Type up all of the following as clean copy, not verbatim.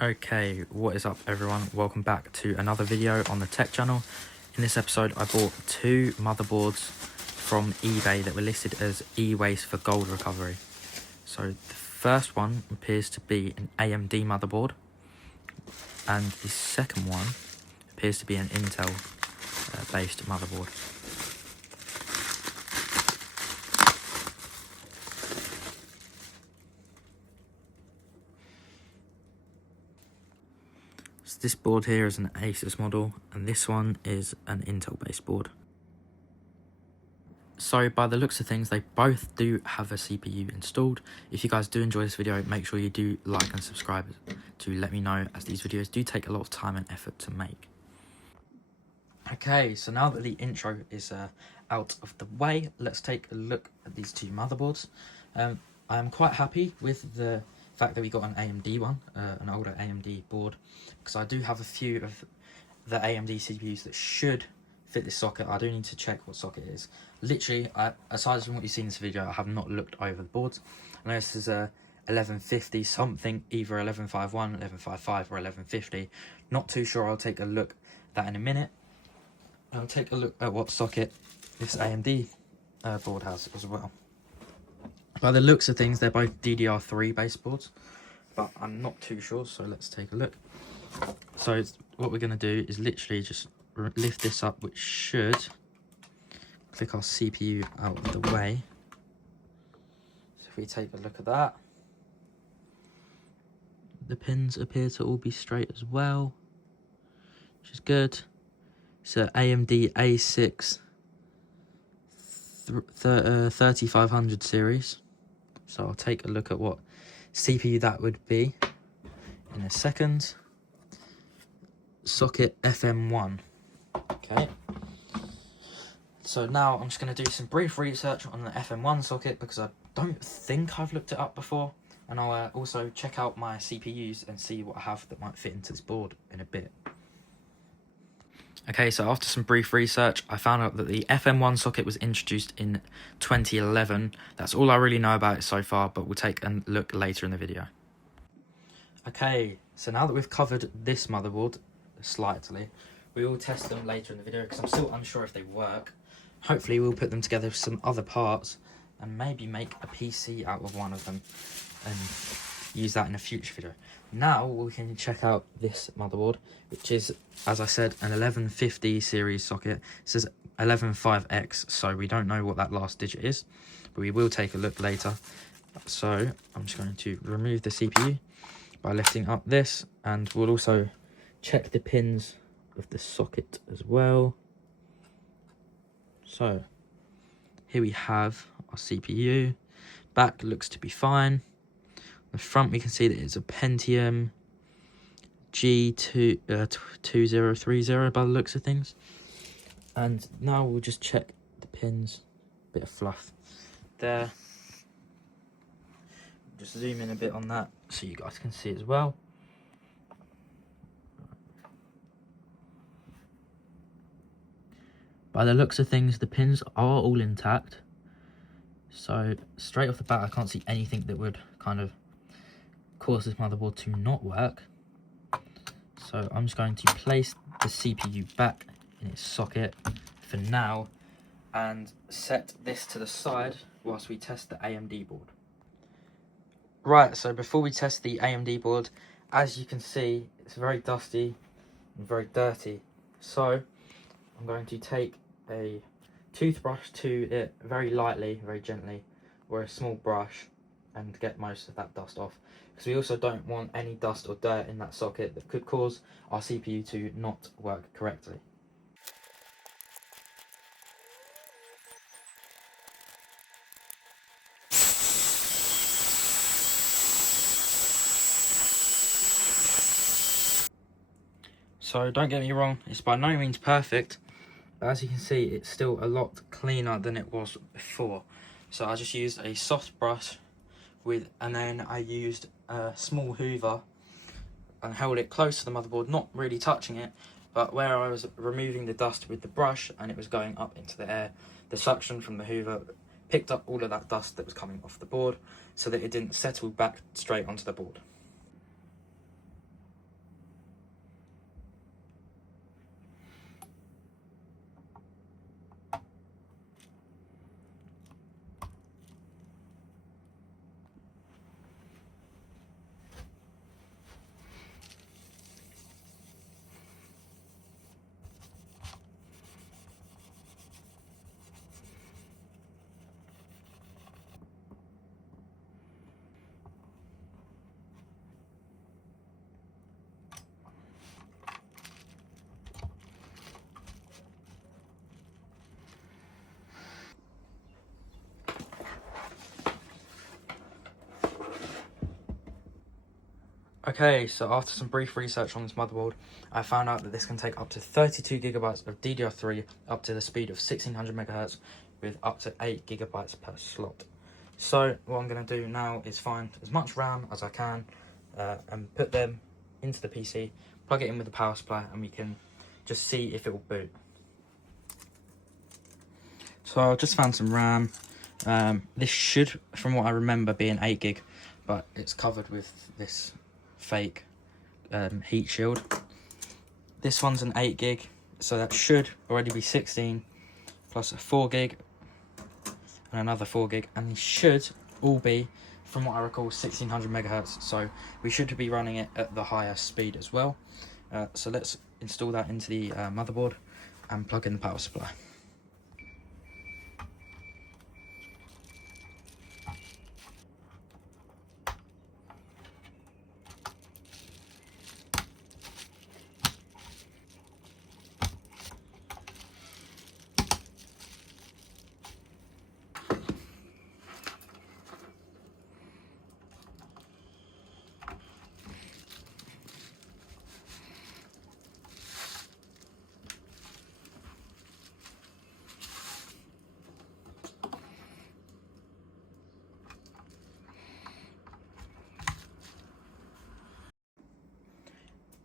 Okay, what is up everyone? Welcome back to another video on the tech channel. In this episode I bought two motherboards from eBay that were listed as e-waste for gold recovery. So the first one appears to be an AMD motherboard and the second one appears to be an Intel based motherboard. So this board here is an Asus model and this one is an Intel based board. So by the looks of things, they both do have a CPU installed. If you guys do enjoy this video, make sure you do like and subscribe to let me know, as these videos do take a lot of time and effort to make. Okay, so now that the intro is out of the way, let's take a look at these two motherboards. I am quite happy with the fact that we got an AMD one, an older AMD board, because I do have a few of the AMD CPUs that should fit this socket. I do need to check what socket it is. Literally, aside from what you see in this video, I have not looked over the boards. I know this is a 1150 something, either 1151, 1155 or 1150. Not too sure. I'll take a look at that in a minute. I'll take a look at what socket this AMD board has as well. By the looks of things, they're both DDR3 based boards, but I'm not too sure, so let's take a look. So what we're going to do is literally just lift this up, which should click our CPU out of the way. So if we take a look at that, the pins appear to all be straight as well, which is good. It's an AMD A6 3500 series. So I'll take a look at what CPU that would be in a second. Socket FM1. Okay. So now I'm just going to do some brief research on the FM1 socket, because I don't think I've looked it up before. And I'll also check out my CPUs and see what I have that might fit into this board in a bit. Okay, so after some brief research, I found out that the FM1 socket was introduced in 2011. That's all I really know about it so far, but we'll take a look later in the video. Okay, so now that we've covered this motherboard slightly, we will test them later in the video because I'm still unsure if they work. Hopefully we'll put them together with some other parts and maybe make a PC out of one of them and use that in a future video. Now we can check out this motherboard, which is, as I said, an 1150 series socket. It says 115X, so we don't know what that last digit is, but we will take a look later. So I'm just going to remove the CPU by lifting up this, and we'll also check the pins of the socket as well. So here we have our CPU. Back looks to be fine. The front, we can see that it's a Pentium G2030 by the looks of things. And now we'll just check the pins. Bit of fluff there. Just zoom in a bit on that so you guys can see as well. By the looks of things, the pins are all intact. So straight off the bat, I can't see anything that would kind of cause this motherboard to not work. So I'm just going to place the CPU back in its socket for now and set this to the side whilst we test the AMD board. Right, so before we test the AMD board, as you can see, it's very dusty and very dirty. So I'm going to take a toothbrush to it very lightly, very gently, or a small brush, and get most of that dust off, because we also don't want any dust or dirt in that socket that could cause our CPU to not work correctly. So don't get me wrong, it's by no means perfect, but as you can see, it's still a lot cleaner than it was before. So I just used a soft brush and then I used a small hoover and held it close to the motherboard, not really touching it, but where I was removing the dust with the brush and it was going up into the air, the suction from the hoover picked up all of that dust that was coming off the board so that it didn't settle back straight onto the board. Okay, so after some brief research on this motherboard, I found out that this can take up to 32 gigabytes of DDR3 up to the speed of 1600 megahertz with up to 8 gigabytes per slot. So what I'm going to do now is find as much RAM as I can and put them into the PC, plug it in with the power supply, and we can just see if it will boot. So I just found some RAM. This should, from what I remember, be an 8 gig, but it's covered with this fake heat shield. This one's an 8 gig, so that should already be 16 plus a 4 gig and another 4 gig, and these should all be, from what I recall, 1600 megahertz, so we should be running it at the highest speed as well. So let's install that into the motherboard and plug in the power supply.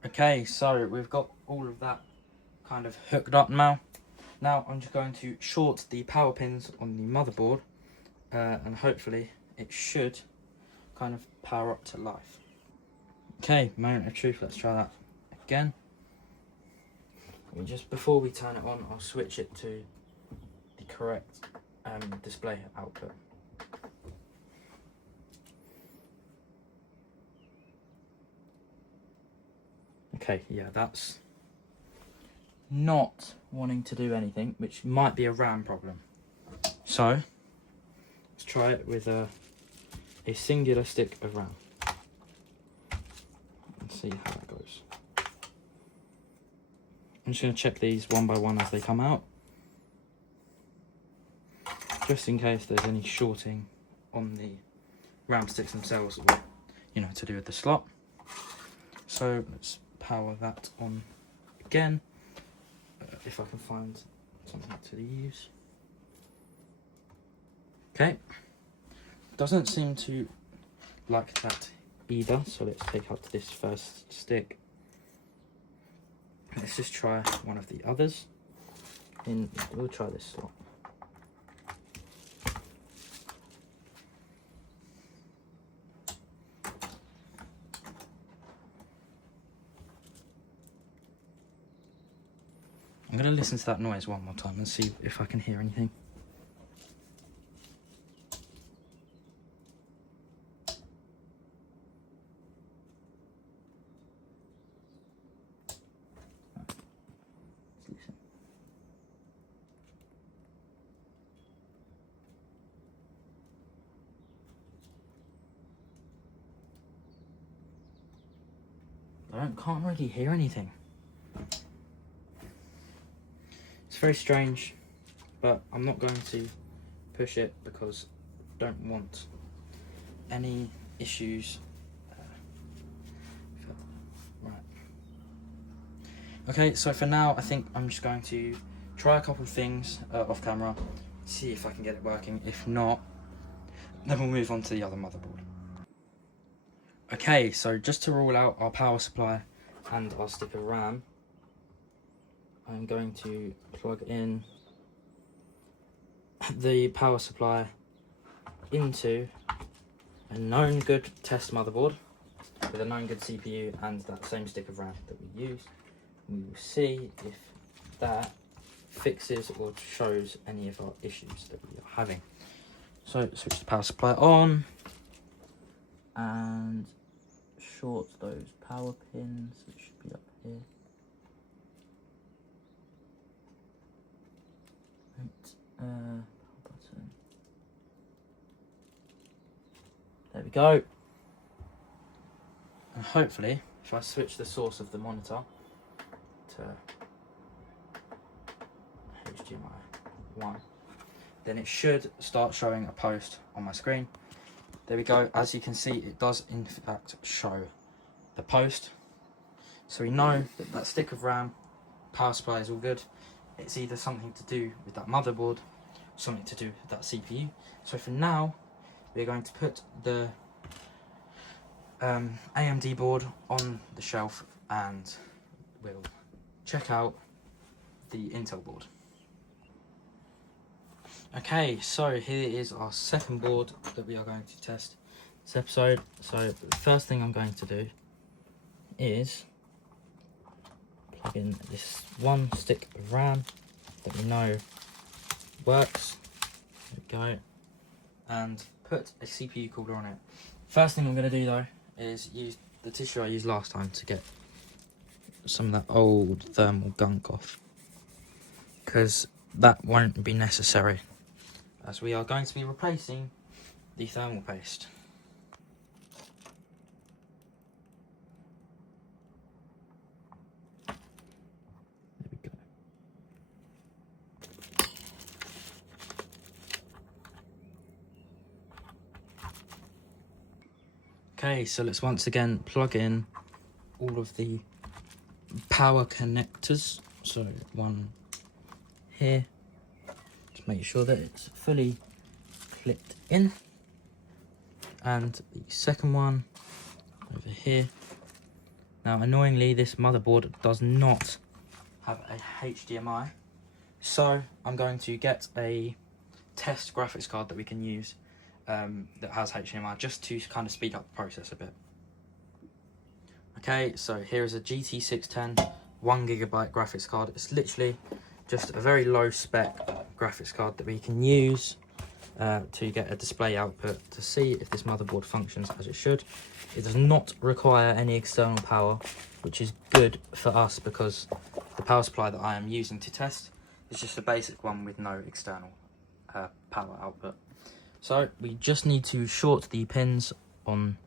Okay, so we've got all of that kind of hooked up now. Now I'm just going to short the power pins on the motherboard and hopefully it should kind of power up to life. Okay, moment of truth, let's try that again. And just before we turn it on, I'll switch it to the correct display output. Okay, yeah, that's not wanting to do anything, which might be a RAM problem. So let's try it with a singular stick of RAM and see how that goes. I'm just going to check these one by one as they come out, just in case there's any shorting on the RAM sticks themselves, or to do with the slot. So let's power that on again, if I can find something to use. Okay, doesn't seem to like that either, so let's take out this first stick. Let's just try one of the others. We'll try this slot. I'm going to listen to that noise one more time and see if I can hear anything. Let's listen. Can't really hear anything. It's very strange, but I'm not going to push it because I don't want any issues. Right. Okay, so for now, I think I'm just going to try a couple of things off camera, see if I can get it working. If not, then we'll move on to the other motherboard. Okay, so just to rule out our power supply and our stick of RAM, I'm going to plug in the power supply into a known good test motherboard with a known good CPU and that same stick of RAM that we use. We will see if that fixes or shows any of our issues that we are having. So switch the power supply on and short those power pins, which should be up here. Power button. There we go. And hopefully, if I switch the source of the monitor to HDMI 1, then it should start showing a post on my screen. There we go. As you can see, it does in fact show the post, so we know that that stick of RAM, power supply is all good. It's either something to do with that motherboard, something to do with that CPU. So for now, we're going to put the AMD board on the shelf and we'll check out the Intel board. Okay, so here is our second board that we are going to test this episode. So the first thing I'm going to do is plug in this one stick of RAM that we know works. There we go. And put a CPU cooler on it. First thing I'm going to do though is use the tissue I used last time to get some of that old thermal gunk off, because that won't be necessary as we are going to be replacing the thermal paste. There we go. Okay, so let's once again plug in all of the power connectors. So one here, just make sure that it's fully clipped in, and the second one over here. Now annoyingly, this motherboard does not have a HDMI, so I'm going to get a test graphics card that we can use that has HDMI, just to kind of speed up the process a bit. Okay, so here is a GT610 1GB graphics card. It's literally just a very low spec graphics card that we can use to get a display output to see if this motherboard functions as it should. It does not require any external power, which is good for us because the power supply that I am using to test is just a basic one with no external power output. So we just need to short the pins on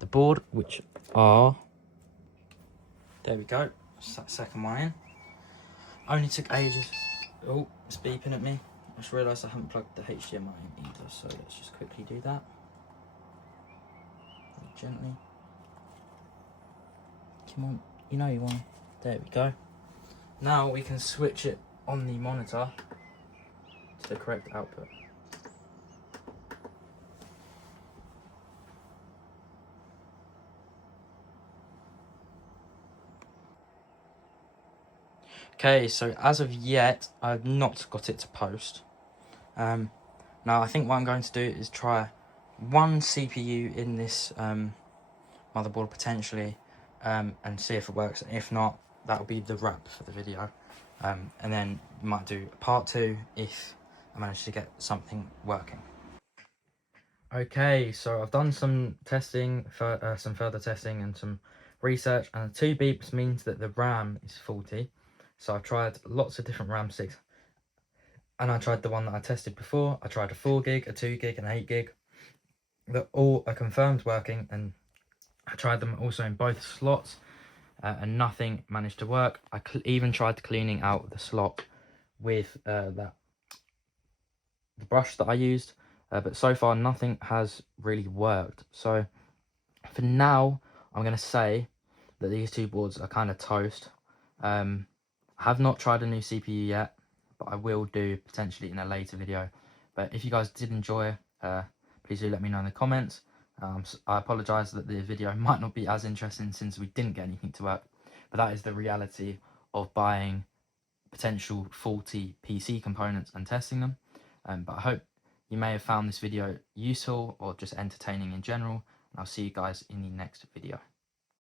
the board, which are, there we go, that's that second one in. Only took ages. Oh, it's beeping at me. I just realised I haven't plugged the HDMI in either, so let's just quickly do that. Gently. Come on, you know you want. There we go. Now we can switch it on the monitor to the correct output. Okay, so as of yet, I've not got it to post. Now I think what I'm going to do is try one CPU in this motherboard potentially, and see if it works. And if not, that'll be the wrap for the video. And then might do part 2 if I manage to get something working. Okay, so I've done some testing, some further testing and some research, and 2 beeps means that the RAM is faulty. So I've tried lots of different RAM sticks, and I tried the one that I tested before. I tried a 4GB, a 2GB, and 8GB. That all are confirmed working, and I tried them also in both slots, and nothing managed to work. I even tried cleaning out the slot with the brush that I used, but so far nothing has really worked. So for now, I'm going to say that these 2 boards are kind of toast. I have not tried a new CPU yet, but I will do potentially in a later video. But if you guys did enjoy, please do let me know in the comments. I apologise that the video might not be as interesting since we didn't get anything to work, but that is the reality of buying potential faulty PC components and testing them. But I hope you may have found this video useful or just entertaining in general, and I'll see you guys in the next video.